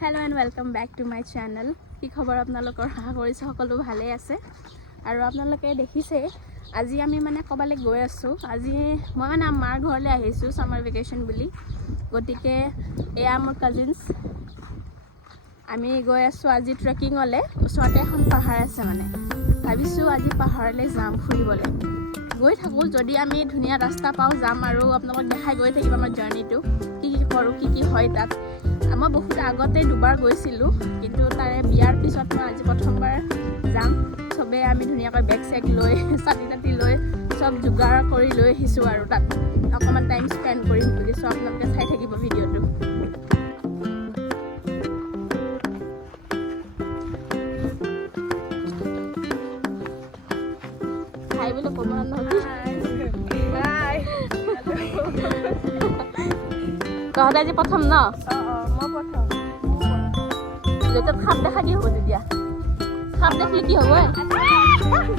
hello and welcome back to my channel कि खबर आपनालोकर आशा करिছোঁ সকলো ভালে আছে আৰু আপোনালোকে দেখিছে আজি আমি মানে কবালে গৈ আছো আজি মই মানে আমাৰ ঘৰলে আহিছো সামাৰ ভেকেশন বুলি গটিকে এয়া মোৰ কাজিনস আমি গৈ আছো আজি ট্ৰেকিংলে ওচৰতে এখন পাহাৰ আছে মানে ভাবিছো আজি পাহাৰলে যাম ফুৰিবলে গৈ থাকো যদি আমি ধুনিয়া ৰাস্তা পাও যাম আৰু আপোনালোকক দেখাই গৈ থাকিম আমাৰ জাৰ্নিটো কি কৰো কি হয় তাত মই বহুত আগতে দুবাৰ গৈছিলো কিন্তু তাৰে বিয়াৰ পিছত মই আজি প্ৰথমবাৰ যাম সবে আমি ধুনিয়াকৈ বেগ চেক লৈ সাতি লৈ সব জুগাৰ কৰি লৈ আহিছো আৰু তাত অকমান টাইম স্পেন্ড কৰিম বুলি সব আপোনালোকে চাই থাকিব ভিডিঅটো হাই বলে কমন নহতি হাই কহতে আজি প্ৰথম ন যেটা খাপ দেখা কি হ'ব তেতিয়া খাপ দেখলি কি হ'ব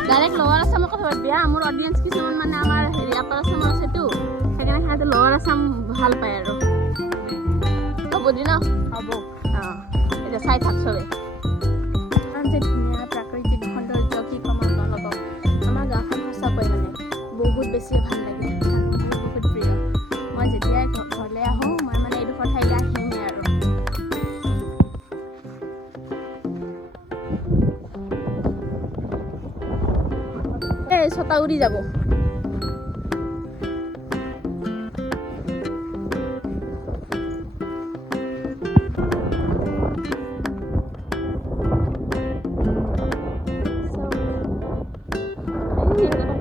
ডাইৰেক্ট লোৱাৰ আসামৰ কথা ভাবিয়া আমাৰ অডিয়েন্স কিছুমান মানে আমাৰ হেৰি আপাৰ আসামৰ আছে তো সেইকাৰণে খাতে লোৱাৰ আসাম ভাল পায় আৰু হ'ব দি ন হ'ব এটা চাই থাক চবে যে ধুনীয়া প্ৰাকৃতিক সৌন্দৰ্য কি কম আপোনালোকক আমাৰ গাঁওখন সঁচাকৈ মানে বহুত বেছি ভাল লাগে বহুত প্ৰিয় মই যেতিয়াই ঘৰলৈ আহোঁ মই মানে এইটো কথাইলৈ আহিমেই আৰু ছটা উৰি যাব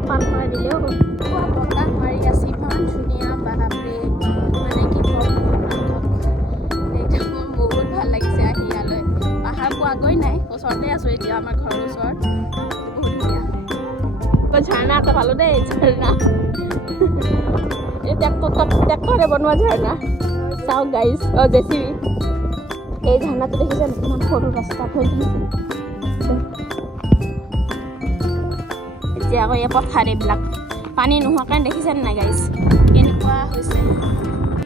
পান কৰা দিলেও বতাহ মাৰি আছে ইমান ধুনীয়া বাপৰে মানে কি কম একদম বহুত ভাল লাগিছে আহি ইয়ালৈ পাহাৰ পোৱাগৈ নাই ওচৰতে আছো এতিয়া আমাৰ ঘৰৰ ওচৰত বহুত ধুনীয়া ঝাৰণা এটা ভালো দেই ঝাৰণা এই ট্ৰেক্টৰে বনোৱা ঝাৰণা চাওক গাইজ জেচিবি এই ঝাৰণাটো দেখিছে ইমান সৰু ৰাস্তা হৈ গৈছে এতিয়া আকৌ এই পথাৰ এইবিলাক পানী নোহোৱা কাৰণে দেখিছে নাই গাইজ কেনেকুৱা হৈছে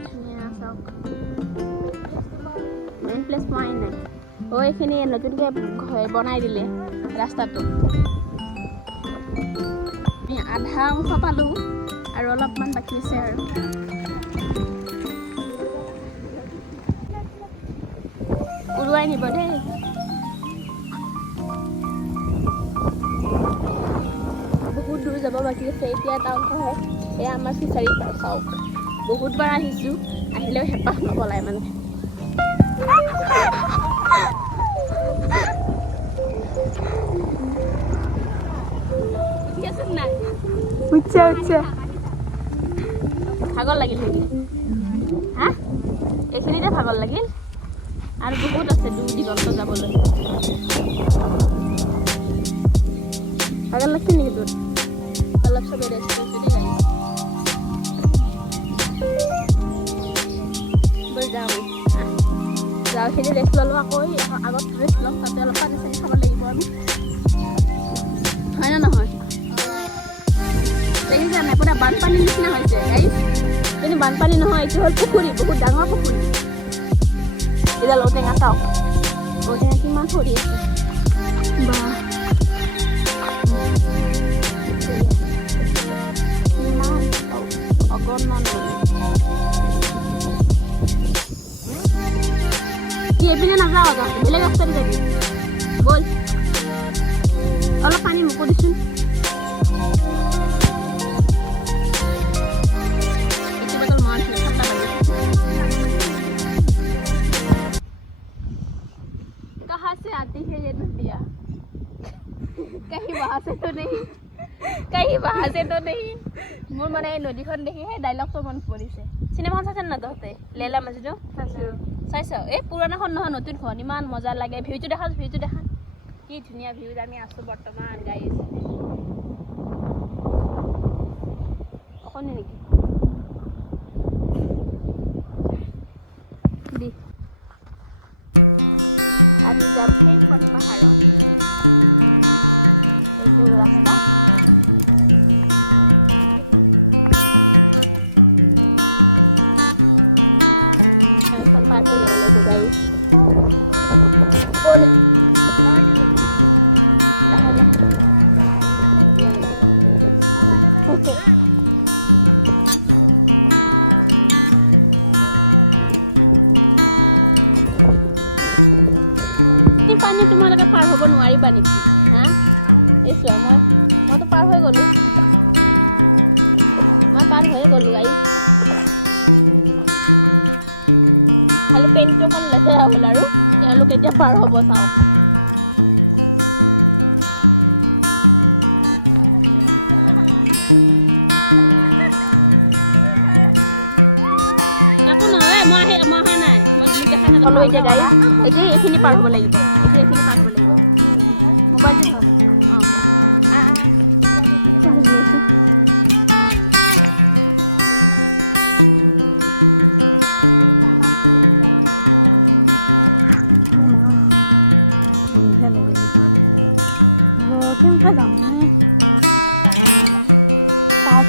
ধুনীয়া চাওক মেইন প্লেচ পোৱাই নাই এইখিনি নতুনকৈ বনাই দিলে ৰাস্তাটো আধা অংশ পালোঁ আৰু অলপমান বাকী আছে আৰু উৰুৱাই নিব দেই বহুত দূৰ যাব বাকী আছে এতিয়া এটা অংশ হয় এয়া আমাৰ ফিচাৰী চাওক বহুতবাৰ আহিছোঁ আহিলেও হেঁপাহ নপলায় মানে ভাগৰ লাগিল নেকি হা এইখিনিতে ভাগৰ লাগিল আৰু বহুত আছে দূৰ দিগন্ত যাবলৈ ভাগৰ লাগিছিল নেকি তোৰ অলপ চবে ৰেষ্ট কৰিছোঁ দেই বৈ যাওঁ যাওঁ এইখিনি ৰেষ্ট ল'লোঁ আকৌ আগত ৰেষ্ট ল'ম তাতে অলপ পানী চানী খাব লাগিব আমি হয় না নহয় দেখিছে নাই পুৰা বানপানীৰ নিচিনা হৈছে কিন্তু বানপানী নহয় এইটো হ'ল পুখুৰী বহুত ডাঙৰ পুখুৰী এডাল ঔটেঙা চাওক ঔটেঙা কিমান সৰি আছে বা অকণমান কি এইপিনে নাযাওঁ বেলেগ ৰাস্তাতে যাবি ব'ল অলপ পানী মোকো দিচোন आती है ये नदिया कहीं वहां से तो नहीं मोर माने नदीखन देखि हे डायलॉग तो मन পৰিছে সিনেমাখন চাইছেন না তহতে লেলা মজনু চাইছ এই পুৰণাখন নহয় নতুনখন ইমান মজা লাগে ভিউটো দেখা কি ধুনীয়া ভিউ আমি আছো বৰ্তমান গাইজ অকনে নেকি দি আমি যাম সেইখন পাহাৰত এইটো ৰাস্তা পাৰ হৈ যাব লাগিব গাইজ পানী তোমালোকে পাৰ হ'ব নোৱাৰিবা নেকি হা এই চোৱা মইতো পাৰ হৈ গ'লো মই পাৰ হৈয়ে গ'লো গাই খালি পেণ্টটো অকণ লেতেৰা হ'ল আৰু তেওঁলোকে এতিয়া পাৰ হ'ব চাওক একো নহয় মই অহা নাই মই মোক দেখা নাপালোঁ এতিয়া গাড়ী এতিয়া এইখিনি পাৰ হ'ব লাগিব এইখিনি পাৰ হ'ব লাগিব মোবাইলটো ধৰ কেনেকৈ যাম পাঁচ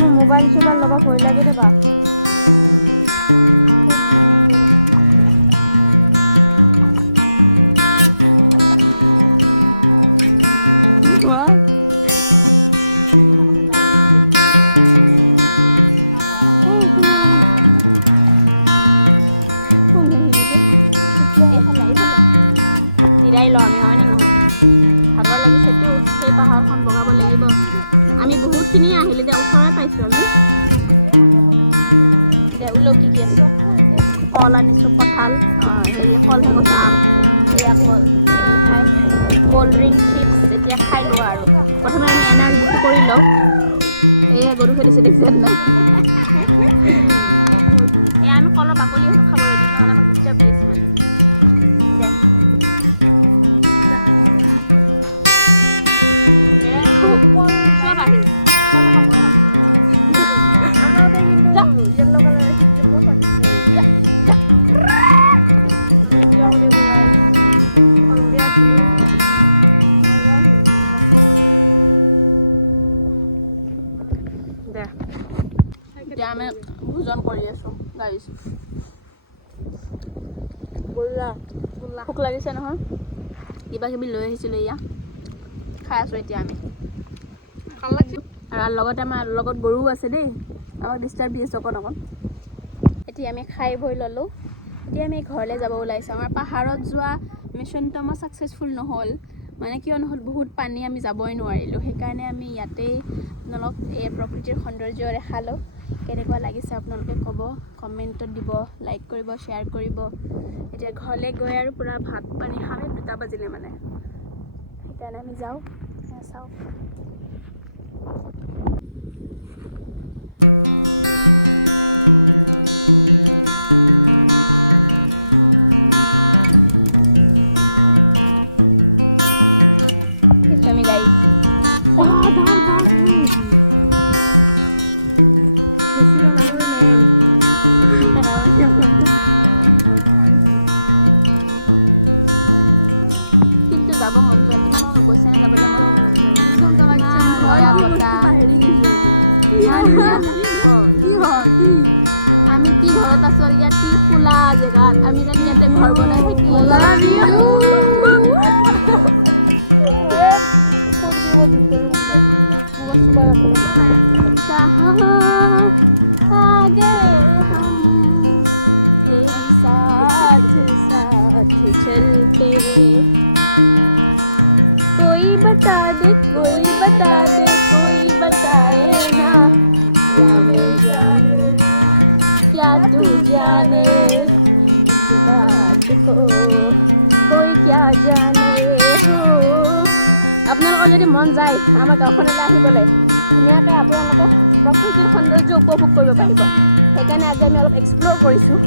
মোৰ মোবাইল চোবাইল ল'ব ভয় লাগে দেবা জিৰাই লওঁ আমি হয়নে নহয় ভাগৰ লাগিছেতো সেই পাহাৰখন বগাব লাগিব আমি বহুতখিনি আহিলে এতিয়া ওচৰৰে পাইছোঁ আমি এতিয়া উলকি কি আছে কল আনিছোঁ কঁঠাল হেৰি কল শেষত আম এয়া কল খাই ক'ল্ড ড্ৰিংক চিপছ এতিয়া খাই লোৱা আৰু প্ৰথমে আমি এনাৰ্জি কৰি লওঁ এয়া গৰু খেলিছে দেখিছে নাই এয়া আমি কলৰ বাকলি খাব দিওঁ নহ'লে আমাক ডিষ্টাৰ্ব দি আছে মানে এতিয়া আমি ভোজন কৰি আছোঁ গাইছ ভোক লাগিছে নহয় কিবা কিবি লৈ আহিছিলোঁ এয়া খাই আছোঁ এতিয়া আমি আৰু লগতে আমাৰ লগত গৰুও আছে দেই আমাক ডিষ্টাৰ্ব দি আছে অকণ এতিয়া আমি খাই বৈ ল'লোঁ এতিয়া আমি ঘৰলৈ যাব ওলাইছোঁ আমাৰ পাহাৰত যোৱা মিছনটো আমাৰ ছাকচেছফুল নহ'ল মানে কিয় নহ'ল বহুত পানী আমি যাবই নোৱাৰিলোঁ সেইকাৰণে আমি ইয়াতেই আপোনালোক এই প্ৰকৃতিৰ সৌন্দৰ্য দেখালোঁ কেনেকুৱা লাগিছে আপোনালোকে ক'ব কমেণ্টত দিব লাইক কৰিব শ্বেয়াৰ কৰিব এতিয়া ঘৰলৈ গৈ আৰু পূৰা ভাত পানী খাম 2টা বাজিলে মানে সেইকাৰণে আমি যাওঁ চাওঁ আমি গাই কিন্তু যাব মন যোৱা তোমাক গৈছে নে যাবলৈ আমি কি ঘৰত আছো ইয়াত কি খোলা জেগাত আমি যেন ইয়াতে ঘৰ বনাই থাকি आगे हम तेरे साथ साथ चलते कोई बता दे कोई बताए ना या मैं जानूं क्या तू जाने इस बात को कोई क्या जाने हो আপোনালোকৰ যদি মন যায় আমাৰ গাঁওখনলৈ আহিবলৈ ধুনীয়াকৈ আপোনালোকে প্ৰকৃতিৰ সৌন্দৰ্য উপভোগ কৰিব পাৰিব সেইকাৰণে আজি আমি অলপ এক্সপ্ল'ৰ কৰিছোঁ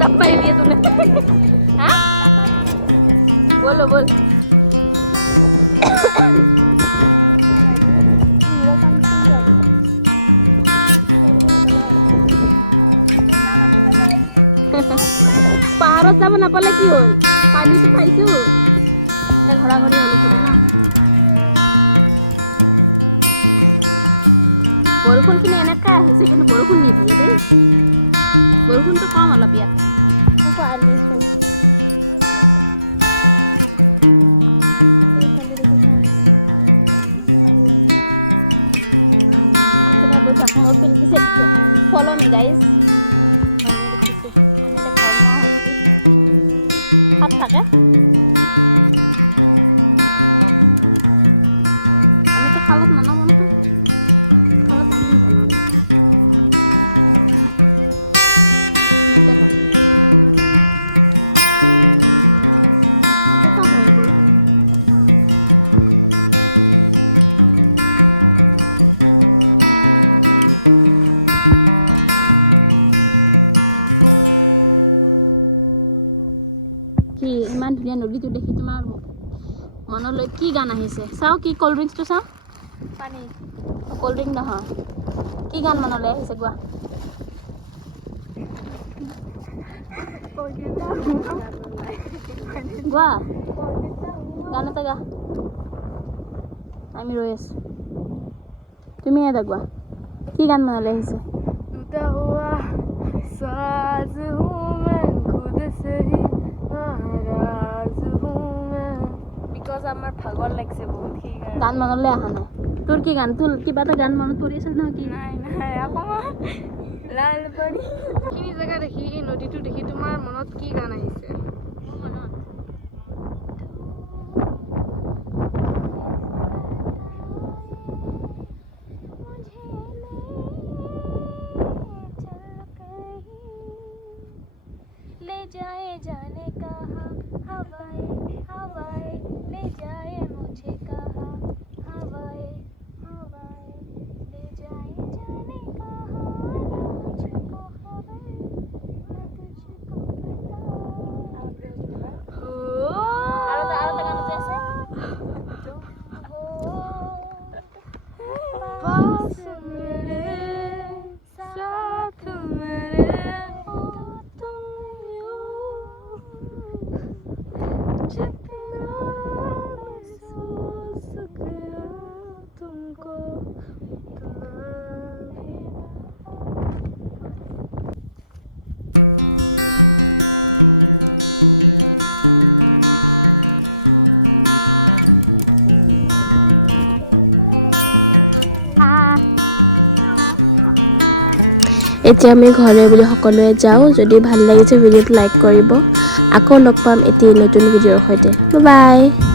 सब पाई दिए तूने हाँ बोलो बोल পাহাৰত যাব নাপালে কি হ'ল পানীটো খাইছোঁ ঘৰা ঘৰি হ'লে চবে ন বৰষুণখিনি এনেকৈ আহিছে কিন্তু বৰষুণ নিদিয়ে দেই বৰষুণটো কম অলপ ইয়াত আকৌ আলিচোন ফলো মি গাইজ আমি দেখিছোঁ আমি এতিয়া ঘৰ নোৱা হৈছোঁ সাপ থাকে আমিতো খালত নানামো নহয় খালত নানামো কি ইমান ধুনীয়া নদীটো দেখি তোমাৰ মনলৈ কি গান আহিছে চাওঁ কি ক'ল্ড ড্ৰিংকছটো চাওঁ পানী ক'ল্ড ড্ৰিংক নহয় কি গান মনলৈ আহিছে কোৱা গোৱা গান এটা গা আমি ৰৈ আছোঁ তুমি এটা গোৱা কি গান মনলৈ আহিছে टूटा हुआ साज हूँ मैं खुद से ही नाराज हूँ मैं बिकॉज আমার ভাগৰ লাগিছে বহুত কি গান মনলৈ অহা নাই তোৰ কি গান তোৰ কিবা এটা গান মনত পৰি আছে নহয় কি নাই নাই আকৌ লাল পৰি কিনি জেগা দেখি এই নদীটো দেখি তোমাৰ মনত কি গান আহিছে जाए जाने कहा हवाए हवाए ले जाए मुझे कहा हवाए हवाए ले जाए जाने कहा मुझको हवाए मैं तुझको पास मेरे साथ मेरे जितना महसूस किया तुमको এতিয়া আমি ঘৰে বুলি সকলোৱে যাওঁ যদি ভাল লাগিছে ভিডিঅ'টো লাইক কৰিব আকৌ লগ পাম এটি নতুন ভিডিঅ'ৰ সৈতে বাই বাই